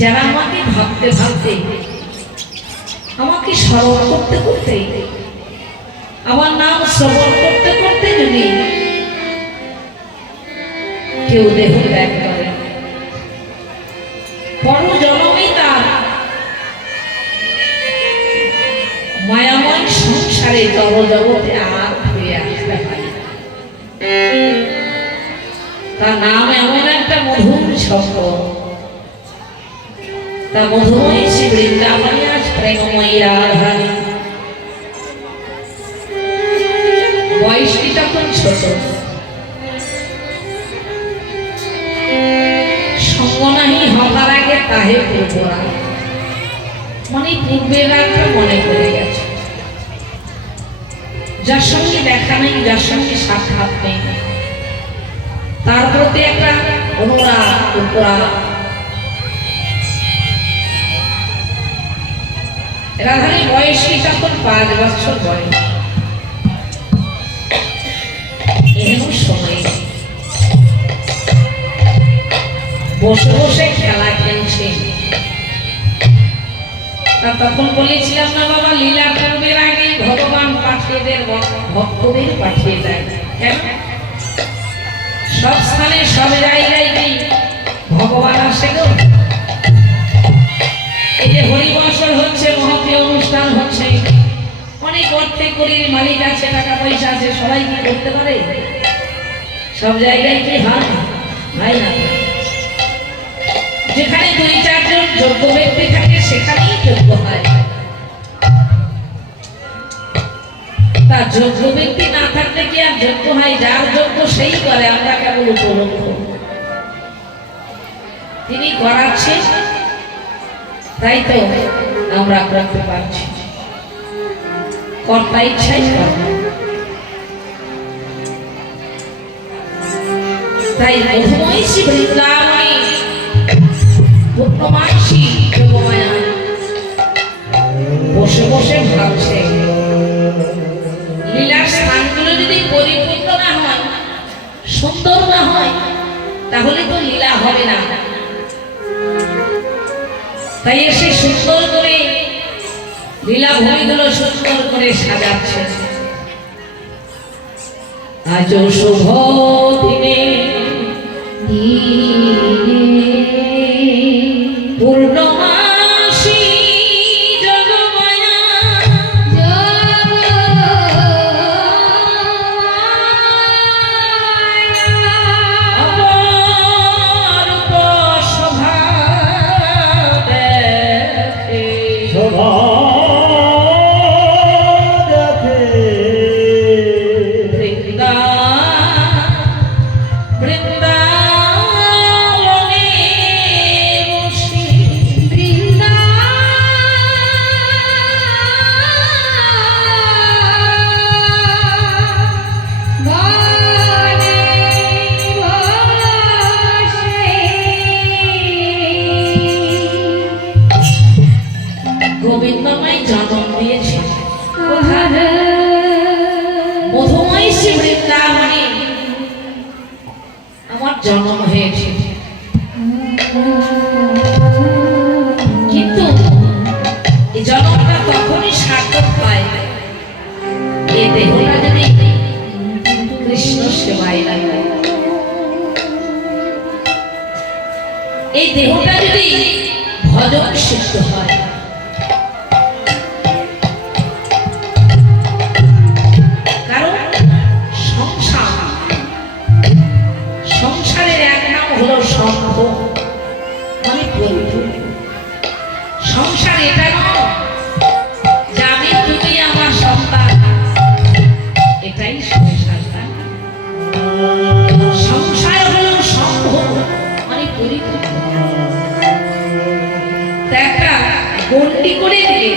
যারা আমাকে ভাবতে ভাবতে, আমাকে স্মরণ করতে করতে, আমার নাম শ্রবণ করতে করতে যদি কেউ দেহ ত্যাগ করে। পর জন্মে তার মায়াময় সংসারে জগতে আর ফিরে আসতে পারে তার নাম এমন একটা মধুর শব্দ। তা মধুময়ী আজ প্রেমময়ী রাধারানী বয়সটি ছোট সঙ্গনাহি হবার আগে তাহে পূর্বরা। মানে পূর্বের রাতটা মনে পড়ে গেছে। যার সঙ্গে দেখা নেই, যার সঙ্গে সাক্ষাৎ নেই। তার প্রতি একটা অনুরাগ উপরাগ রাধারী বয়সী তখন পাঁচ বছর বয়স। সময় বসে বসে খেলা খেলছে তখন বলেছিলাম না বাবা, লীলা করবের আগে ভগবান পাঠিয়েদের ভক্তদের পাঠিয়ে দেয়। কেন? সব স্থানে সব জায়গায় ভগবান আসে গো? অনেক অর্থে মালিক আছে, টাকা পয়সা আছে, সবাই কি করতে পারে? সব জায়গায় কি হয় হয় না। যেখানে দুই চারজন যোগ্য ব্যক্তি থাকে, সেখানেই যোগ্য হয়। তা যোগ্য ব্যক্তি না থাকলে কি আর যোগ্য হয়? যার যোগ্য সেই করে, আমরা কেবল উপলক্ষ। তিনি করাচ্ছেন, তাই তো আমরা করতে পারছি কর্তা ইচ্ছাই তাই শ্রী বৃন্দাবনী পূর্ণমাসী যোগমায়া বসে বসে ভাবছে। লীলার স্থানগুলো যদি পরিপূর্ণ না হয়, সুন্দর না হয়, তাহলে তো লীলা হবে না। তাই এসে সুন্দর করে লীলাভূমিগুলো সুন্দর করে সাজাচ্ছে। আজ শুভ দিনে। করে দিয়ে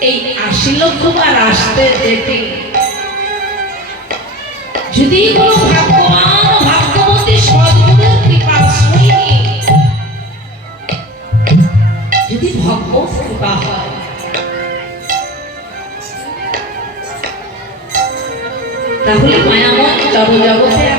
এই আশি লক্ষ বার আসতে যেতে যদি কোনো ভাগ্যবান ভাগ্যবতী সদ্গুণের কৃপা যদি ভক্ত কৃপা হয়, তাহলে মায়াময় জগজগতে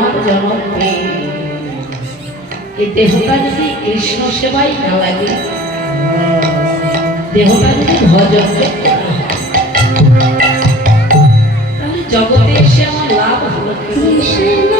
আমার এই দেহটা সেবাই না লাগে দেহটা যদি ভজন জগতে এসে আমার লাভ হলো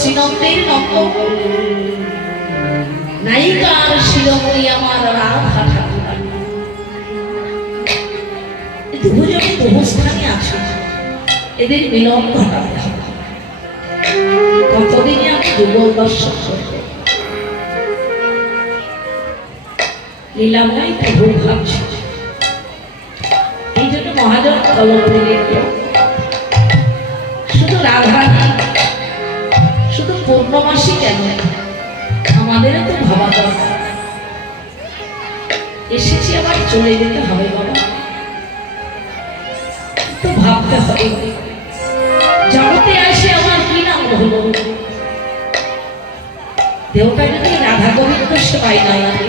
শ্রীনন্দের নত নায়িকার আমার রাধা আছে। এদের মিলন ঘটাতে হবে। কতদিনে আমি করব লীলাময় প্রভু ভাবছি। এই জন্য মহাজন কলম শুধু রাধা পূর্ণমাসী কেন? আমাদেরও তো ভাবা দরকার। এসেছি আবার চলে যেতে হবে বাবা। তো ভাবতে হবে। জগতে আসে আমার কি নাম হলো দেহটা যদি রাধা গোবিন্দ সেবাই না লাগে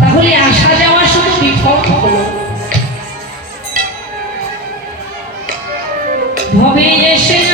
তাহলে আসা যাওয়া শুধু বিফল হলো। ভবে এসে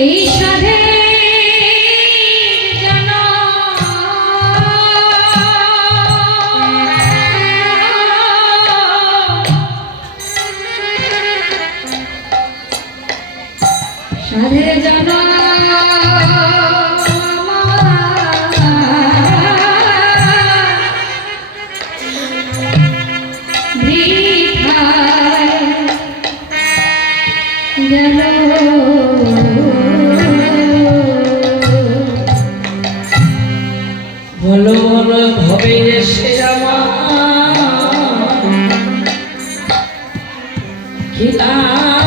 এই সাধে Kita